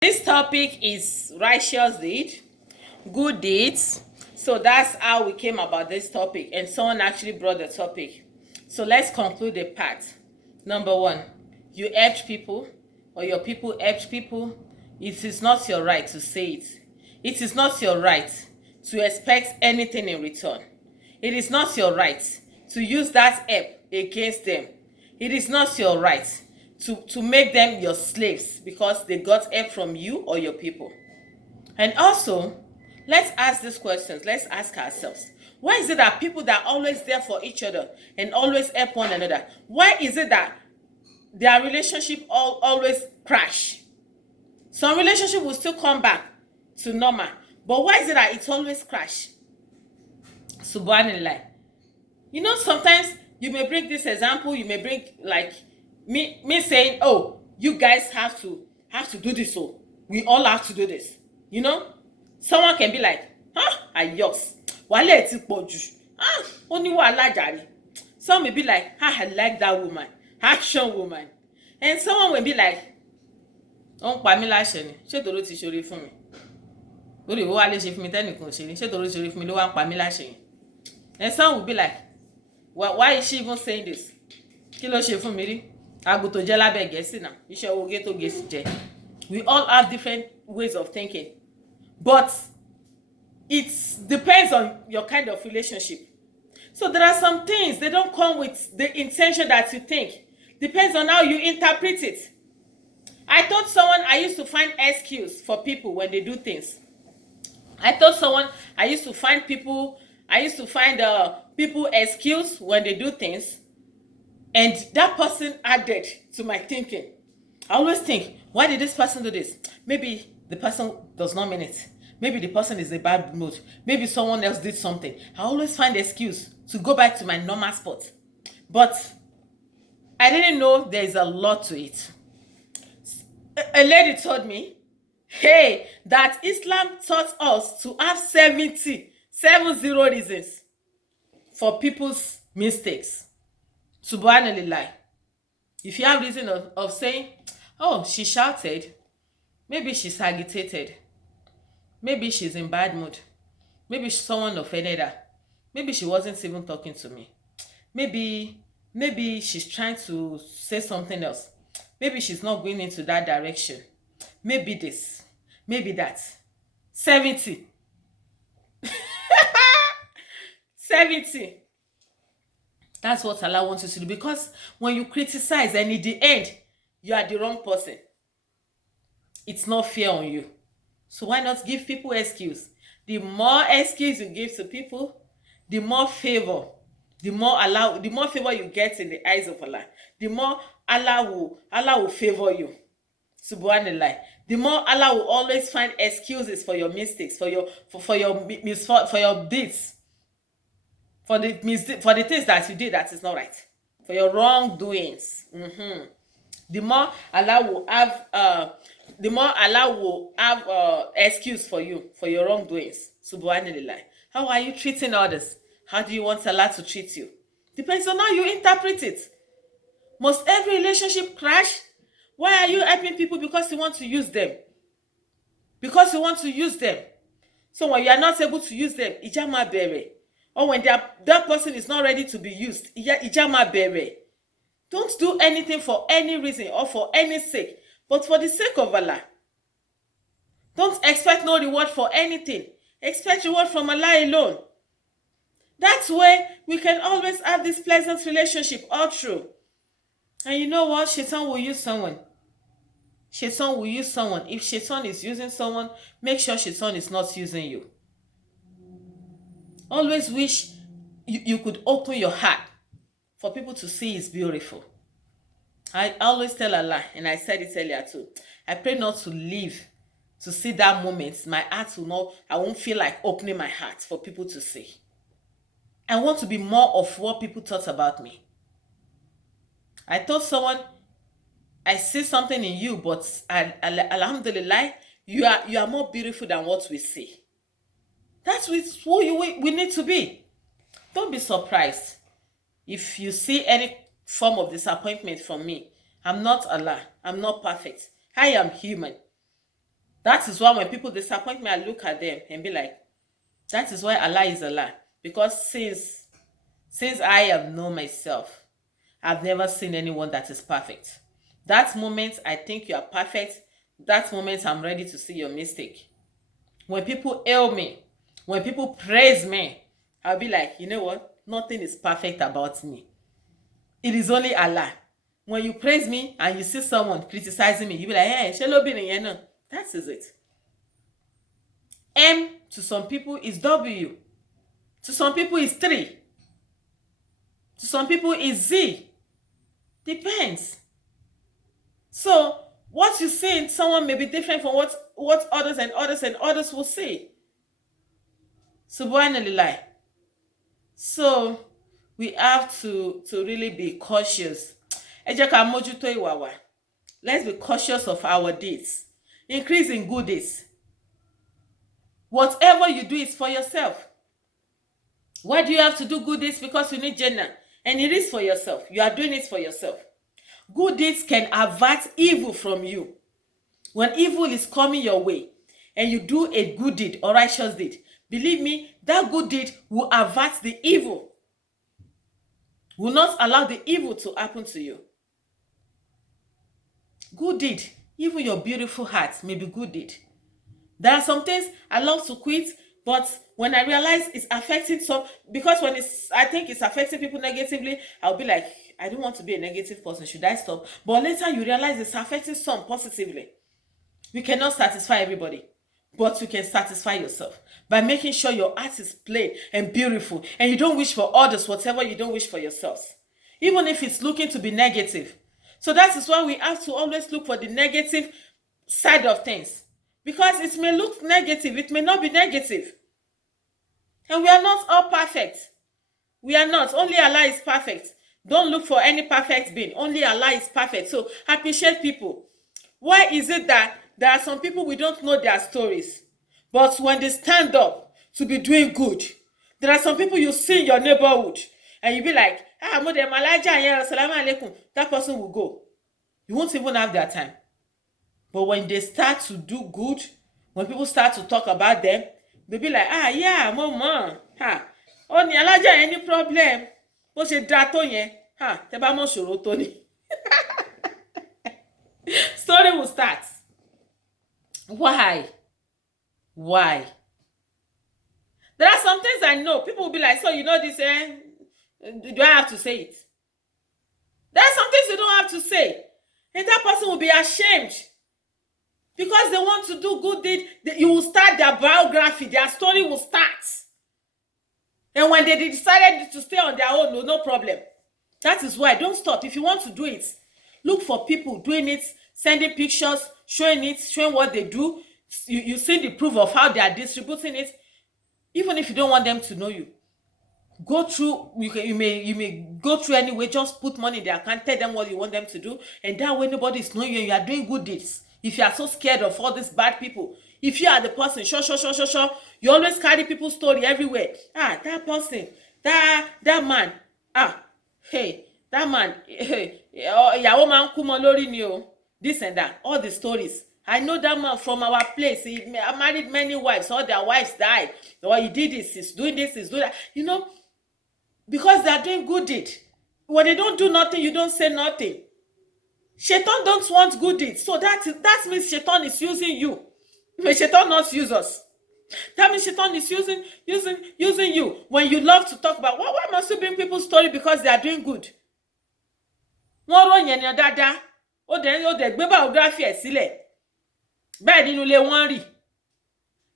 This topic is righteous deed, good deeds. So that's how we came about this topic, and someone actually brought the topic. So let's conclude the part. Number one, you helped people, or your people helped people. It is not your right to say it. It is not your right to expect anything in return. It is not your right to use that help against them. It is not your right to make them your slaves because they got help from you or your people. And also, let's ask these questions. Let's ask ourselves, why is it that people that are always there for each other and always help one another, why is it that their relationship always crash? Some relationship will still come back to normal, but why is it that it always crash? Subhanallah. Sometimes you may bring this example, you may bring like me saying, oh, you guys have to do this, so we all have to do this. Someone can be like, Ayoks, wale ti pọ̀jù, ó ní wàhálà jàre. Some may be like, I like that woman, action woman. And someone will be like, ó ń pa mí láṣẹ ni, ṣé tòró ti ṣoore fún mi, lórí ìwọ wá lè ṣe fún mi tẹ́nìkan ò ṣe ni, ṣé tòró ti ṣoore fún mi ló wá ń pa mí láṣẹ yẹn. And some will be like, why is she even saying this? Kí ló ṣe fún mi rí? Àgùntàn jẹ́ lábẹ́ Gẹ̀ẹ́sì náà, iṣẹ́ owó gé tó Gẹ̀ẹ́sì jẹ. We all have different ways of thinking, but it depends on your kind of relationship. So there are some things, they don't come with the intention that you think. Depends on how you interpret it. I told someone I used to find excuse for people when they do things. I told someone I used to find people excuse when they do things, and that person added to my thinking. I always think, why did this person do this? Maybe the person does not mean it. Maybe the person is in a bad mood. Maybe someone else did something. I always find an excuse to go back to my normal spot. But I didn't know there is a lot to it. A lady told me, hey, that Islam taught us to have 70 reasons for people's mistakes. Subhanallah. If you have reason of saying, oh, she shouted, maybe she's agitated, maybe she's in bad mood, maybe someone offended her, maybe she wasn't even talking to me, maybe she's trying to say something else, maybe she's not going into that direction, maybe this, maybe that. 70. 70. That's what Allah wants you to do, because when you criticize and in the end you are the wrong person, it's not fair on you. So why not give people excuse? The more excuse you give to people, the more favor, the more favor you get in the eyes of Allah, the more Allah will favor you. Subhanallah. The more Allah will always find excuses for your mistakes, for your deeds, for the things that you did that is not right, for your wrongdoings. The more Allah will have excuse for you for your wrongdoings. Subhanallah. How are you treating others? How do you want Allah to treat you? Depends on how you interpret it. Must every relationship crash? Why are you helping people? Because you want to use them. Because you want to use them. So when you are not able to use them, ijama bere. Or when that person is not ready to be used, ijama bere. Don't do anything for any reason or for any sake, but for the sake of Allah. Don't expect no reward for anything. Expect reward from Allah alone. That's where we can always have this pleasant relationship all through. And you know what? Shaitan will use someone. Shaitan will use someone. If Shaitan is using someone, make sure Shaitan is not using you. Always wish you could open your heart for people to see is beautiful. I always tell Allah, and I said it earlier too, I pray not to live to see that moment. My heart will not, I won't feel like opening my heart for people to see. I want to be more of what people thought about me. I told someone, I see something in you, but alhamdulillah, you are more beautiful than what we see. That's who we need to be. Don't be surprised if you see any form of disappointment from me. I'm not Allah. I'm not perfect. I am human. That is why when people disappoint me, I look at them and be like, that is why Allah is Allah. Because since I have known myself, I've never seen anyone that is perfect. That moment I think you are perfect, that moment I'm ready to see your mistake. When people hail me, when people praise me, I'll be like, you know what? Nothing is perfect about me. It is only Allah. When you praise me and you see someone criticizing me, you be like, hey, ṣé lóbìnrin yẹn náà? That is it. M to some people is W. To some people is 3. To some people is Z. Depends. So what you see in someone may be different from what others and others and others will see. Subhanallah. So we have to really be cautious. Ẹ jẹ́ ká mójútó ìwà wa. Let's be cautious of our deeds. Increase in good deeds. Whatever you do is for yourself. Why do you have to do good deeds? Because you need Jannah. And it is for yourself. You are doing it for yourself. Good deeds can avert evil from you. When evil is coming your way and you do a good deed or righteous deed, believe me, that good deed will avert the evil. Will not allow the evil to happen to you. Good deed, even your beautiful heart may be good deed. There are some things I love to quit, but when I realize it's affecting some, because when I think it's affecting people negatively, I'll be like, I don't want to be a negative person. Should I stop? But later you realize it's affecting some positively. We cannot satisfy everybody, but you can satisfy yourself by making sure your heart is plain and beautiful, and you don't wish for others whatever you don't wish for yourselves, even if it's looking to be negative. So that is why we have to always look for the negative side of things, because it may look negative, it may not be negative, and we are not all perfect. We are not. Only Allah is perfect. Don't look for any perfect being. Only Allah is perfect. So appreciate people. Why is it that there are some people we don't know their stories, but when they stand up to be doing good, there are some people you see in your neighborhood and you be like, ah, mo de malaja yen, assalamu alaikum. That person will go. You won't even have their time. But when they start to do good, when people start to talk about them, they be like, ah, yeah, mama, ha, ó ní alájà yẹn ní problem, bó ṣe dáa tó yẹn, ha, tẹ́ bá mọ̀ ṣòro tó ní. Story will start. Why? Why? There are some things I know. People will be like, so you know this, eh? Do I have to say it? There are some things you don't have to say. And that person will be ashamed. Because they want to do good deed, you will start their biography, their story will start. And when they decided to stay on their own, no problem. That is why, don't stop. If you want to do it, look for people doing it, sending pictures, showing what they do. You see the proof of how they are distributing it. Even if you don't want them to know you, go through, you may go through anyway, just put money in their account, tell them what you want them to do, and that way nobody is knowing you and you are doing good deeds. If you are so scared of all these bad people, if you are the person, sure, you always carry people's story everywhere. Ah, that person, that man, ah, hey, that man, hey, ìyàwó máa ń kú mọ́ lórí ni o, this and that, all the stories. I know that man from our place. He married many wives. All their wives died. Or he did this, he's doing this, he's doing that. You know, because they are doing good deed. When they don't do nothing, you don't say nothing. Shaitan don't want good deeds. So that means Shaitan is using you. May Shaitan not use us. That means Shaitan is using you. When you love to talk about, why must you bring people's story because they are doing good? Wọ́n ròyìn ẹni dáadáa. Ó dẹ̀ gbé biography ẹ̀ sílẹ̀. Bẹ́ẹ̀ nínú ilé wọ́n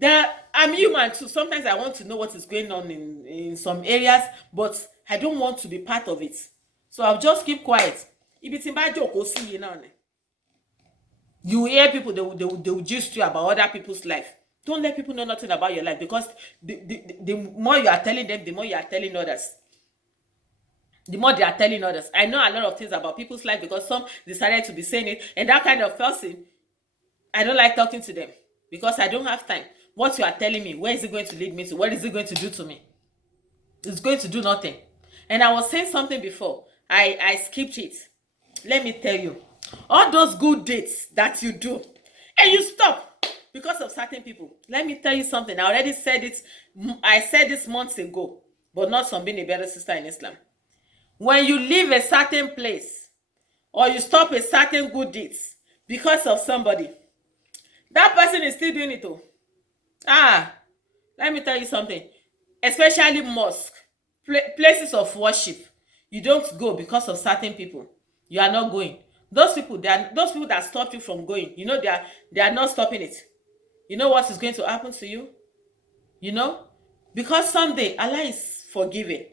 rí. I'm human too. Sometimes I want to know what is going on in some areas, but I don't want to be part of it. So I'll just keep quiet. Ibi tí n bá jókòó sí yìí náà ni. You hear people, they will gist you about other people's life. Don't let people know nothing about your life, because the more you are telling them, the more you are telling others. The more they are telling others. I know a lot of things about people's life because some decided to be saying it, and that kind of person, I don't like talking to them because I don't have time. What you are telling me, where is it going to lead me to? What is it going to do to me? It's going to do nothing. And I was saying something before. I skipped it. Let me tell you. All those good deeds that you do, and you stop certain people. Let me tell you something. I already said it. I said this months ago, but not from being a better sister in Islam. When you leave a certain place or you stop a certain good deeds because of somebody, that person is still doing it. Oh, let me tell you something. Especially mosque, places of worship, you don't go because of certain people. You are not going. Those people that stop you from going, they are not stopping it. You know what is going to happen to you? You know, because someday Allah is forgiving.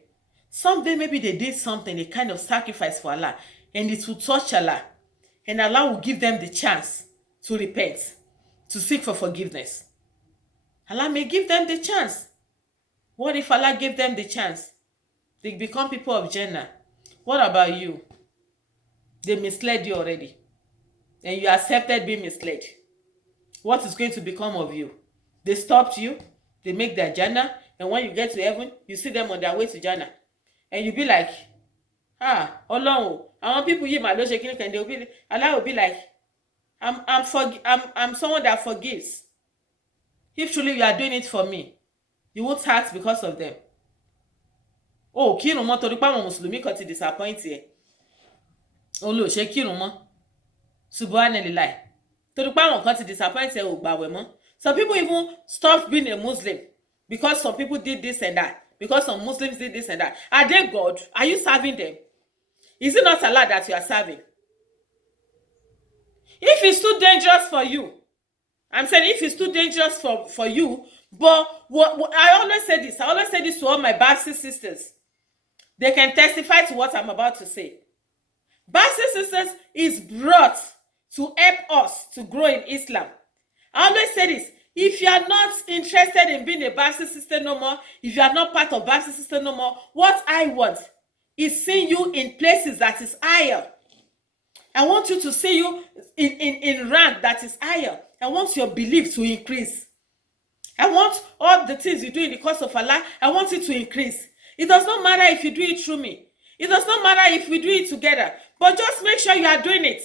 Someday maybe they did something, a kind of sacrifice for Allah, and it will touch Allah, and Allah will give them the chance to repent, to seek for forgiveness. Allah may give them the chance. What if Allah gave them the chance? They become people of Jannah. What about you? They misled you already, and you accepted being misled. What is going to become of you? They stopped you, they make their Jannah, and when you get to heaven, you see them on their way to Jannah, and you be like, Ọlọ́run, àwọn people yìí mà ló ṣe kíni kan. They will be, Allah will be like, I'm someone that forgives. If truly you are doing it for me, you won't act because of them. Kírun mọ́ torí pé àwọn mùsùlùmí kan ti disappoint ẹ. Òun ló ṣe kírun mọ́. Subhanallah. Torí pé àwọn kan ti disappoint ẹ, ò gbàwẹ̀ mọ́. Some people even stopped being a Muslim because some people did this and that. Because some Muslims did this and that. Are they God? Are you serving them? Is it not Allah that you are serving? If it's too dangerous for you, I'm saying if it's too dangerous for you, but I always say this to all my Baptist sisters. They can testify to what I'm about to say. Baptist sisters is brought to help us to grow in Islam. I always say this. If you are not interested in being a Baptist sister no more, if you are not part of Baptist sister no more, what I want is seeing you in places that is higher. I want you to see you in rank that is higher. I want your belief to increase. I want all the things you do in the cause of Allah, I want it to increase. It does not matter if you do it through me. It does not matter if we do it together. But just make sure you are doing it.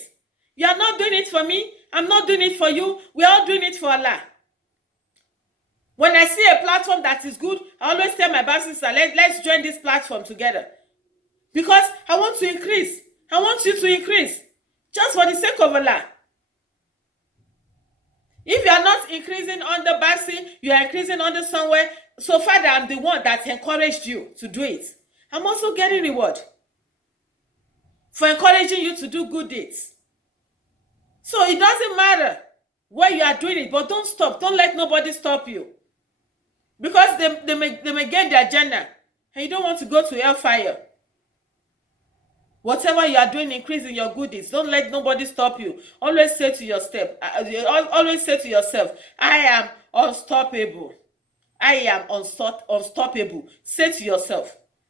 You are not doing it for me. I'm not doing it for you. We are all doing it for Allah. When I see a platform that is good, I always tell my Baptist sister, let's join this platform together. Because I want to increase. I want you to increase. Just for the sake of Allah. If you are not increasing on the Baptist, you are increasing on the somewhere. So Father, I'm the one that encouraged you to do it. I'm also getting reward for encouraging you to do good deeds. So it doesn't matter where you are doing it, but don't stop. Don't let nobody stop you. Because they may get their agenda, and you don't want to go to hellfire. Whatever you are doing, increasing your good deeds. Don't let nobody stop you. Always say to yourself, I am unstoppable. I am unstoppable. Say to yourself.